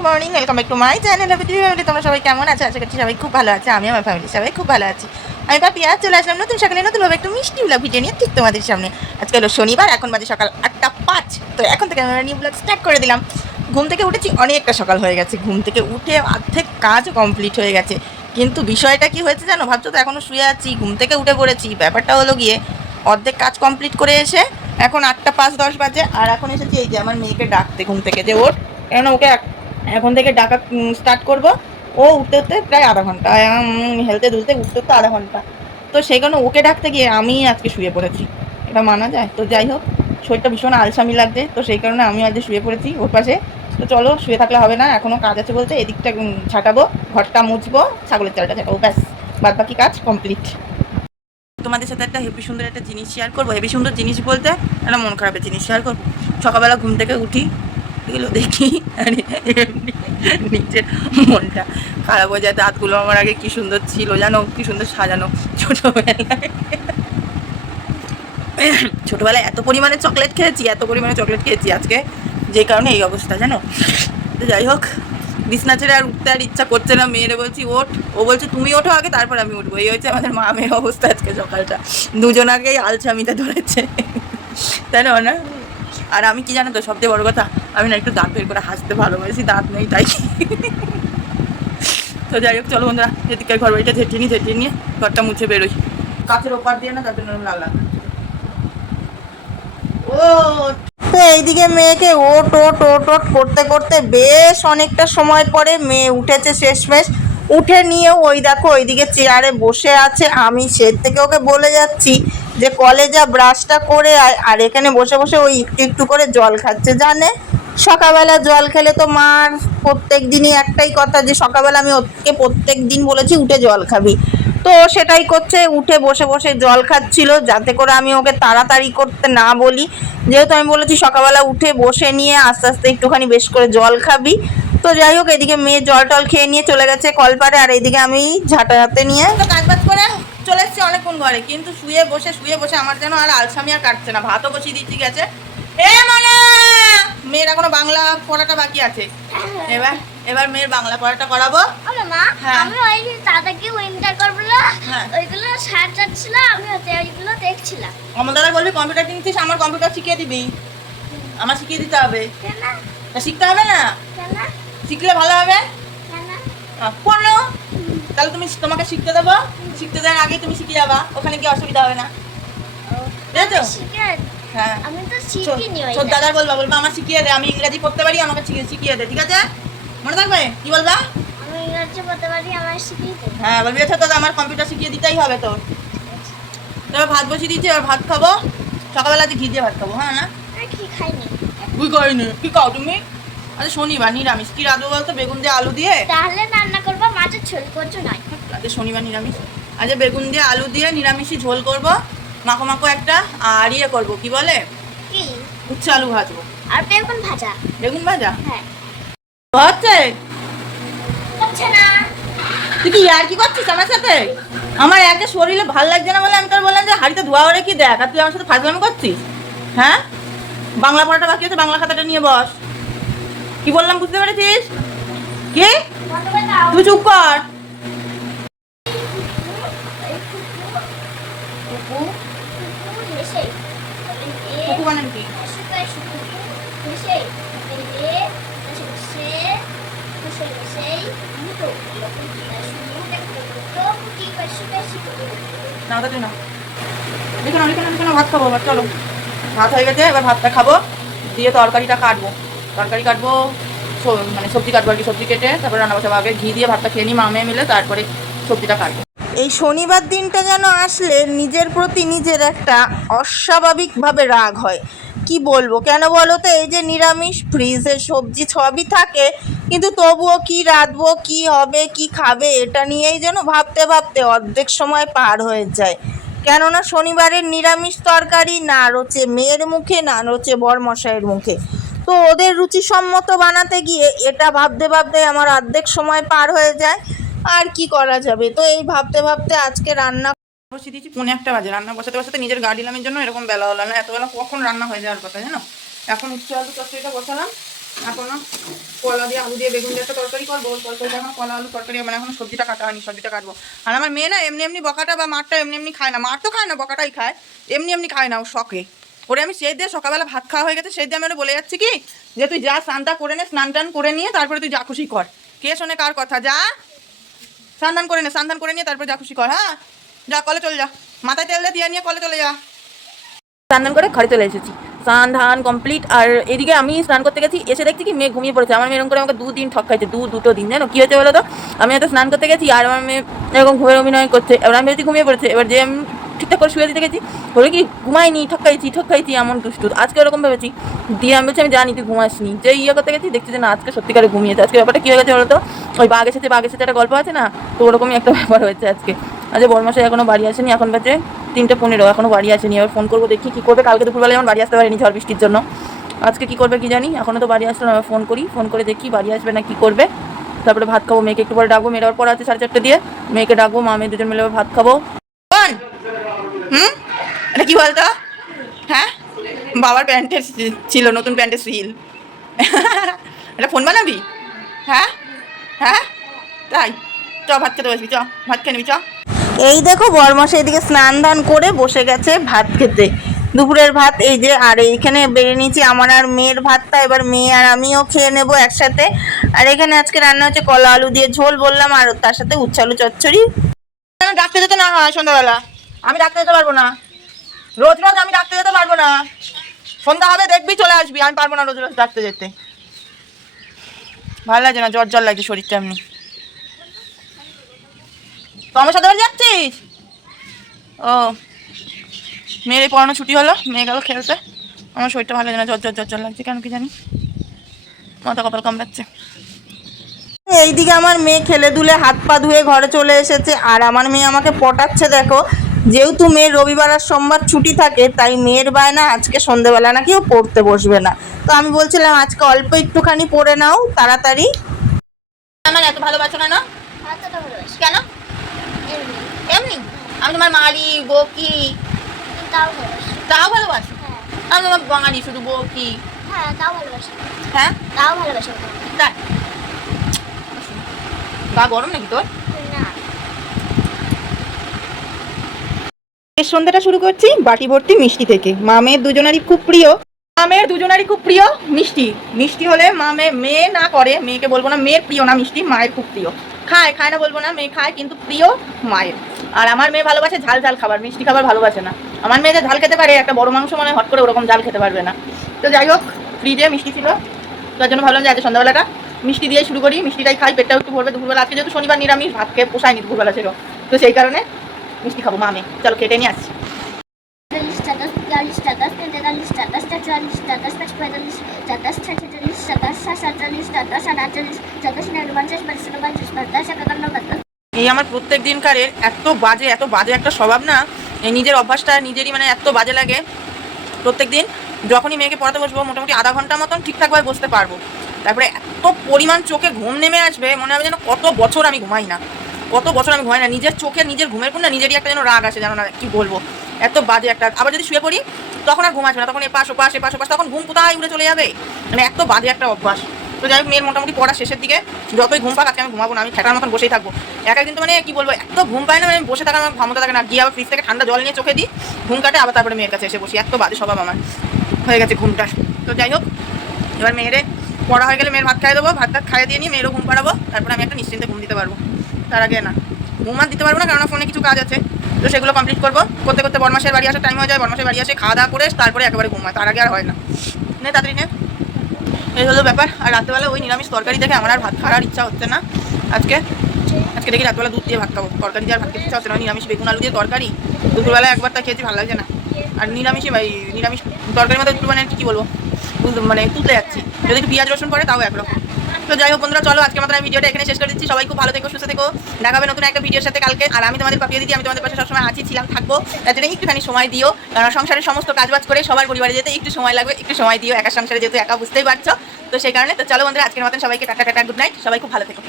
Good morning, welcome back to my channel happy family. তোমরা সবাই কেমন আছো? আশা করছি সবাই খুব ভালো আছে। আমি আমার ফ্যামিলি সবাই খুব ভালো আছি। আমি পাপি আজ চলে আসলাম নতুন সকালে নতুনভাবে একটু মিষ্টি ব্লগ ভিডিও নিয়ে ঠিক তোমাদের সামনে। আজকে হলো শনিবার, এখন বাজে সকাল 8:05। তো এখন থেকে আমরা নিউ ব্লগ স্টার্ট করে দিলাম। ঘুম থেকে উঠেছি, অনেকটা সকাল হয়ে গেছে। ঘুম থেকে উঠে অর্ধেক কাজও কমপ্লিট হয়ে গেছে, কিন্তু বিষয়টা কি হয়েছে জানো? ভাবছো তো এখনও শুয়ে আছি, ঘুম থেকে উঠে পড়েছি। ব্যাপারটা হলো গিয়ে অর্ধেক কাজ কমপ্লিট করে এসে এখন 8:05-10 বাজে, আর এখন এসেছি এই যে আমার মেয়েকে ডাকতে ঘুম থেকে, যে ওঠ, কেননা ওকে এখন থেকে ডাকা স্টার্ট করব। ও উঠতে উঠতে প্রায় আধা ঘন্টা, হেলতে দুলতে উঠতে উঠতে আধা ঘন্টা। তো সেই কারণে ওকে ডাকতে গিয়ে আমি আজকে শুয়ে পড়েছি। এটা মানা যায়? তো যাই হোক, শরীরটা ভীষণ আলসামি লাগছে, তো সেই কারণে আমি আজকে শুয়ে পড়েছি ওর পাশে। তো চলো, শুয়ে থাকলে হবে না, এখনও কাজ আছে বলতে এদিকটা ছাটাবো, ঘরটা মুছবো, ছাগলের চালটা ছাটাবো, ব্যাস বাদ বাকি কাজ কমপ্লিট। তোমাদের সাথে একটা হেবি সুন্দর একটা জিনিস শেয়ার করবো। হেবি সুন্দর জিনিস বলতে একটা মন খারাপের জিনিস শেয়ার করবো। সকালবেলা ঘুম থেকে উঠি, এগুলো দেখি, নিজের মনটা খারাপ হয়ে যায়। দাঁতগুলো আমার আগে কি সুন্দর ছিল জানো, কি সুন্দর সাজানো। ছোটোবেলায় এত পরিমাণে চকলেট খেয়েছি আজকে, যে কারণে এই অবস্থা জানো। তো যাই হোক, বিছনা ছেড়ে আর উঠতে আর ইচ্ছা করছে না। মেয়েরে বলছি ওঠ, ও বলছে তুমি ওঠো আগে, তারপর আমি উঠবো। এই হচ্ছে আমাদের মা মেয়ের অবস্থা আজকে সকালটা। দুজন আগেই আলসামিতে ধরেছে, তাই না? আর আমি কি জানো তো, সবচেয়ে বড় কথা, আমি না একটু দাঁত বের করে হাসতে ভালোবাসি, দাঁত নেই তাই। তো যাই হোক, চলো বন্ধুরা, এদিকে ঘর বাড়িটা ঝেঁটিয়ে নিয়ে ঘরটা মুছে বেরোই। কাছের ওপার দিয়ে না, তার জন্য লাল লাল। ও তো এইদিকে মেয়েকে ওট ওট ওট ওট করতে করতে বেশ অনেকটা সময় পরে মেয়ে উঠেছে শেষমেশ। উঠে নিয়ে ওই দেখো ওইদিকে চেয়ারে বসে আছে। আমি সে থেকে ওকে বলে যাচ্ছি যে কলে যা, ব্রাশটা করে আয়, আর এখানে বসে বসে ওই একটু একটু করে জল খাচ্ছে। জানে সকালবেলা জল খেলে তো মার প্রত্যেক দিনই একটাই কথা, যে সকালবেলা আমি ওকে প্রত্যেক দিন বলেছি উঠে জল খাবি, তো সেটাই করছে, উঠে বসে বসে জল খাচ্ছিল, যাতে করে আমি ওকে তাড়াতাড়ি করতে না বলি। যেহেতু আমি বলেছি সকালবেলা উঠে বসে নিয়ে আস্তে আস্তে একটুখানি বেশ করে জল খাবি। তো যাই হোক, এদিকে মেয়ে জল টল খেয়ে নিয়ে চলে গেছে কলপারে, আর এইদিকে আমি ঝাঁটা হাতে নিয়ে তো কাজ বাজ করে চলে এসেছি অনেকক্ষণ ঘরে, কিন্তু শুয়ে বসে আমার যেন আর আলসামি আর কাটছে না। ভাতও বসিয়ে দিচ্ছি গেছে। মানে মেয়ের এখনো বাংলা পড়াটা বাকি আছে। এবার এবার মেয়ের বাংলা পড়াটা করাবো। হ্যাঁ, আমি ওই দাদাকে উইন্টার করবো, ওইগুলো সার্চ ছিল, আমি ওইগুলো দেখছিলাম। আমার দাদা বলবি কম্পিউটার কিনছিস, আমার কম্পিউটার শিখিয়ে দিবি। আমার শিখিয়ে দিতে হবে। শিখতে হবে না? শিখলে ভালো হবে। কোনো তাহলে তোমাকে শিখতে দেবো, শিখতে দেওয়ার আগে তুমি শিখে যাবা, ওখানে কি অসুবিধা হবে না? হ্যাঁ, আমি তো শিখিনি। দাদা বলবা আমার শিখিয়ে দে, আমি ইংরেজি পড়তে পারি, আমাকে শিখিয়ে দে, ঠিক আছে? মনে থাকবে? কি বলবা? আমি ইংরেজি পড়তে পারি, আমার শিখিয়ে দে। হ্যাঁ বলবি, আচ্ছা দাদা আমার কম্পিউটার শিখিয়ে দিতেই হবে তো। এবার ভাত বসিয়ে দিচ্ছি, এবার ভাত খাবো। সকালবেলাতে ঘি দিয়ে ভাত খাবো। হ্যাঁ না, কি খাইনি। তুই খাইনি? কি খাও তুমি? আচ্ছা শনিবার নিরামিষ, কি রাঁধবো বলতো? বেগুন দিয়ে আলু দিয়ে। তাহলে রান্না করবো মাছের ঝোল, করছো নয়? আজকে শনিবার নিরামিষ। আজকে বেগুন দিয়ে আলু দিয়ে নিরামিষই ঝোল করবো, মাখো মাখো একটা। আর ইয়ে করবো, কি বলে, কি উচ্ছে আলু ভাজবো। আর বেগুন ভাজা। বেগুন ভাজা? হ্যাঁ। হচ্ছে হচ্ছে না? তুই কি আর কি করছিস আমার সাথে? আমার একে শরীরে ভাল লাগছে না বলে আমি তোর বললাম যে হাড়িতে ধোয়া ওরে কি দেখ, আর তুই আমার সাথে ফাজলামি করছিস। হ্যাঁ, বাংলা পড়াটা বাকি আছে, বাংলা খাতাটা নিয়ে বস। কি বললাম বুঝতে পেরেছিস? কি? তুই চুপ কর। কুকু মানে কি? না ওটা তুই না, দেখো না ভাত খাবো। এবার চলো, ভাত হয়ে গেছে, এবার ভাতটা খাবো, দিয়ে তরকারিটা কাটবো। মানে সবজি কাটবো আর কি। সবজি কেটে তারপরে রান্না বসাবো। আগে ঘি দিয়ে ভাতটা খেয়ে নিই মা মেয়ে মিলে, তারপরে সবজিটা কাটবো। এই শনিবার দিনটা যেন আসলে নিজের প্রতি নিজের একটা অস্বাভাবিকভাবে রাগ হয়। কি বলবো, কেন বলো তো? এই যে নিরামিষ, ফ্রিজে সবজি সবই থাকে, কিন্তু তবুও কি রাঁধবো, কি হবে, কি খাবে, এটা নিয়েই যেন ভাবতে ভাবতে অর্ধেক সময় পার হয়ে যায়। কেননা শনিবারের নিরামিষ তরকারি না রোচে মেয়ের মুখে, না রোচে বরমশাইয়ের মুখে। তো ওদের রুচিসম্মত বানাতে গিয়ে এটা ভাবতে ভাবতে আমার অর্ধেক সময় পার হয়ে যায়। আর কি করা যাবে? তো এই ভাবতে ভাবতে আজকে রান্না বসিয়ে দিয়েছি, 1:45 বাজে। রান্না বসাতে নিজের গাড়ি নামের জন্য এরকম বেলা হলো না। এতবেলা কখন রান্না হয়ে যাওয়ার কথা জানো। এখন উচ্ছে আলু তরকারিটা বসালাম, এখনো কলা দিয়ে আলু দিয়ে বেগুন দিয়ে একটা তরকারি করবো, তরকারিটা এখন কলা আলু তরকারি, মানে এখন সবজিটা কাটা হয়নি, সবজিটা কাটবো। আর আমার মেয়ে না এমনি এমনি বকাটা বা মারটা এমনি এমনি খায় না, মার তো খায় না, বকাটাই খায়, এমনি এমনি খায় না, ও শখে। ওরে আমি সেই দিয়ে সকালবেলা ভাত খাওয়া হয়ে গেছে, সেই দিয়ে আমি ওরে বলে যাচ্ছি কি যে তুই যা স্নানটা করে নে, স্নান টান করে নিয়ে তারপরে তুই যা খুশি কর। কে শোনে কার কথা? যা স্নান টান করে নে, স্নান টান করে নিয়ে তারপরে যা খুশি কর। হ্যাঁ যা, কলে চল যা, মাথায় তেল দিয়ে নিয়ে কলে চলে যা। স্নান করে ঘরে চলে এসেছি, স্নান ধান কমপ্লিট। আর এদিকে আমি স্নান করতে গেছি, এসে দেখছি কি মেয়ে ঘুমিয়ে পড়েছে। আমার মেয়ে এরকম করে আমাকে 2 দিন ঠক খাইছে, দুটো দিন। জানো কী হয়েছে বলো তো? আমি হয়তো স্নান করতে গেছি আর আমার মেয়ে এরকম ঘুমের অভিনয় করছে, এবার আমি ভেবেছি ঘুমিয়ে পড়েছে। এবার যে আমি ঠিকঠাক করে শুয়ে দিতে গেছি, বলে কি ঘুমাইনি, ঠকাইছি এমন দুষ্টু। আজকে ওরকম ভেবেছি, দিয়ে আমি বলছি আমি জানি তুই ঘুমাসনি, যে ইয়ে করতে গেছি দেখছি যে না আজকে সত্যিকারে ঘুমিয়েছে। আজকে ব্যাপারটা কী হয়ে গেছে বলো তো? ওই বাঘের সাথে একটা গল্প আছে না, তো ওরকমই একটা ব্যাপার হয়েছে আজকে। আজ বড়মাসাই এখনো বাড়ি আসেনি, এখন বাজে 3:15, এখনো বাড়ি আসেনি। এবার ফোন করবো, দেখি কী করবে। কালকে দুপুরবেলা যেমন বাড়ি আসতে পারেনি ঝড় বৃষ্টির জন্য, আজকে কী করবে কি জানি, এখনো তো বাড়ি আসলো না। ফোন করে দেখি বাড়ি আসবে না কী করবে। তারপরে ভাত খাবো, মেয়েকে একটু পরে ডাকবো, মেয়ের পর আছে 4:30 দিয়ে, মেয়েকে ডাকবো, মা মেয়ে দুজন মিলে ভাত খাবো। এটা কি বলতো? হ্যাঁ বাবার প্যান্টের ছিল, নতুন প্যান্টের সিল। এটা ফোন বানাবি? হ্যাঁ হ্যাঁ তাই, চ ভাত খেতে বসবি, চ ভাত খেয়ে নিবি, চ। এই দেখো বরমাস এদিকে স্নান ধান করে বসে গেছে ভাত খেতে, দুপুরের ভাত এই যে। আর এইখানে বেড়ে নিয়েছি আমার আর মেয়ের ভাতটা, এবার মেয়ে আর আমিও খেয়ে নেবো একসাথে। আর এখানে আজকে রান্না হচ্ছে কলা আলু দিয়ে ঝোল বললাম, আর তার সাথে উচ্ছে আলু চচ্চড়ি। ডাকতে যেতে না হয় সন্ধ্যাবেলা, আমি ডাকতে যেতে পারবো না, রোজ রোজ আমি ডাকতে যেতে পারবো না। সন্ধ্যা হবে দেখবি চলে আসবি, আমি পারবো না রোজ রোজ ডাকতে যেতে, ভালো লাগছে না, জ্বর লাগছে শরীরটা এমনি। তো আমার সাথে বাড়ি যাচ্ছিস? ও মেয়ের এই পড়ানো ছুটি হলো, মেয়ে গেল খেলতে। আমার শরীরটা ভালো লাগে না, জ্বর লাগছে কেন কি জানি, মাথা কপাল কামড়াচ্ছে। এইদিকে আমার মেয়ে খেলে দুলে হাত পা ধুয়ে ঘরে চলে এসেছে, আর আমার মেয়ে আমাকে পটাচ্ছে দেখো। যেহেতু মেয়ের রবিবার আর সোমবার ছুটি থাকে, তাই মেয়ের বায়না আজকে সন্ধেবেলা নাকি ও পড়তে বসবে না। তো আমি বলছিলাম আজকে অল্প একটুখানি পড়ে নাও তাড়াতাড়ি। আমার এত ভালোবাসো কেন? কেন এমনি? আমি তোমার মারি বকি, তাও ভালোবাসো? আমি তোমার বাঙালি শুধু বকি। হ্যাঁ তাও ভালোবাসি, হ্যাঁ তাও ভালোবাসি। তাই গা গরম নাকি তোর? না সন্ধ্যাটা শুরু করছি বাটি ভর্তি মিষ্টি থেকে। মামের দুজনারই খুব প্রিয় মিষ্টি। মিষ্টি হলে মেয়ে না করে, মেয়েকে বলবো না মেয়ের প্রিয় না মিষ্টি, মায়ের খুব প্রিয়। খায় না বলবো না, মেয়ে খায় কিন্তু প্রিয় মায়ের। আর আমার মেয়ে ভালোবাসে ঝাল খাবার, মিষ্টি খাবার ভালোবাসে না। আমার মেয়ে যে ঝাল খেতে পারে, একটা বড় মাংস মানে হট করে ওরকম ঝাল খেতে পারবে না। তো যাই হোক, ফ্রিজে মিষ্টি ছিল, তার জন্য ভাবলাম যে আজকে সন্ধ্যাবেলাটা মিষ্টি দিয়ে শুরু করি। মিষ্টিটাই খাই, পেটটাও একটু ভরবে। দুপুরবেলা আজকে যেহেতু শনিবার নিরামিষ, ভাত খেয়ে পোষায়নি দুপুরবেলা ছিল, তো সেই কারণে মিষ্টি খাবো। মামে চলো কেটে নিয়ে আসছি। এই আমার প্রত্যেক দিনকারের এত বাজে একটা স্বভাব না, এই নিজের অভ্যাসটা নিজেরই মানে এত বাজে লাগে। প্রত্যেক দিন যখনই মেয়েকে পড়াতে বসবো, মোটামুটি আধা ঘন্টা মতন ঠিকঠাকভাবে বসতে পারবো, তারপরে এত পরিমাণ চোখে ঘুম নেমে আসবে, মনে হবে যেন কত বছর আমি ঘুমাই না। নিজের চোখে নিজের ঘুমের পর না নিজেরই একটা যেন রাগ আসে, জানো না কি বলবো, এত বাজে একটা। আবার যদি শুয়ে পড়ি তখন আর ঘুম আসবে না, তখন এপাশ ওপাশ, তখন ঘুম কোথায় উড়ে চলে যাবে, মানে এত বাজে একটা অভ্যাস। তো যাই হোক, মেয়ের মোটামুটি পড়া শেষের দিকে, যতই ঘুম পাক আজকে আমি ঘুমাবো না, আমি ঠেকার মতন বসেই থাকবো। একদিন তো মানে কি বলবো, এত ঘুম পায় না, মানে বসে থাকার আমার ক্ষমতা থাকে না, গিয়ে আবার ফ্রিজ থেকে ঠান্ডা জল নিয়ে চোখে দিই, ঘুম কাটে, আবার তারপরে মেয়ের কাছে এসে বসি। এত বাজে স্বভাব আমার হয়ে গেছে ঘুমটার। তো যাই হোক, এবার মেয়েরে পড়া হয়ে গেলে মেয়ের ভাত খাইয়ে দেবো, ভাত খাইয়ে দিয়ে নিয়ে মেয়েরও ঘুম পাড়াবো, তারপরে আমি একটা নিশ্চিন্তে ঘুম দিতে পারবো। তার আগে না, ঘুম আর দিতে পারবো না, কারণ ফোনে কিছু কাজ আছে, তো সেগুলো কমপ্লিট করবো। করতে করতে বরমাসের বাড়ি আসার টাইম হয়ে যায়, বরমাসের বাড়ি আসে খাওয়া দাওয়া করে তারপরে একেবারে ঘুম হয়, তার আগে আর হয় না। নে তাড়াতাড়ি নে, এই হলো ব্যাপার। আর রাত্রেবেলা ওই নিরামিষ তরকারি দেখে আমার আর ভাত খাওয়ার ইচ্ছা হচ্ছে না। আজকে দেখি রাত্রেবেলা দুধ দিয়ে ভাত খাবো, তরকারি দিয়ে আর ভাত খেতে ইচ্ছা হচ্ছে না। নিরামিষ বেগুন আলু দিয়ে তরকারি দুপুরবেলা একবার তা খেয়েছি, ভালো লাগছে না। আর নিরামিষ তরকারির মধ্যে একটু মানে কি বলবো, মানে তুতলে যাচ্ছি, যদি একটু পেঁয়াজ রসুন পড়ে তাও একরকম। তো যাই হোক বন্ধুরা, চলো আজকে আমাদের ভিডিওটা এখানে শেষ করে দিচ্ছি। সবাই খুব ভালো থেকো, সুস্থ থেকো, দেখাবে নতুন একটা ভিডিওর সাথে কালকে। আর আমি তোমাদের পাপিয়ে দিদি, আমি তোমাদের পাশে সবসময় ছিলাম, থাকবো। তার জন্য একটুখানি সময় দিও, কারণ সংসারের সমস্ত কাজবাজ করে সবার পরিবারে যেতে একটু সময় লাগবে, একটু সময় দিও। একা সংসারে যেহেতু একা, বুঝতেই পারছো। তো সেই কারণে তো চলো বন্ধুরা, আজকের মতন সবাইকে টাটা, গুড নাইট, সবাই খুব ভালো থেকো।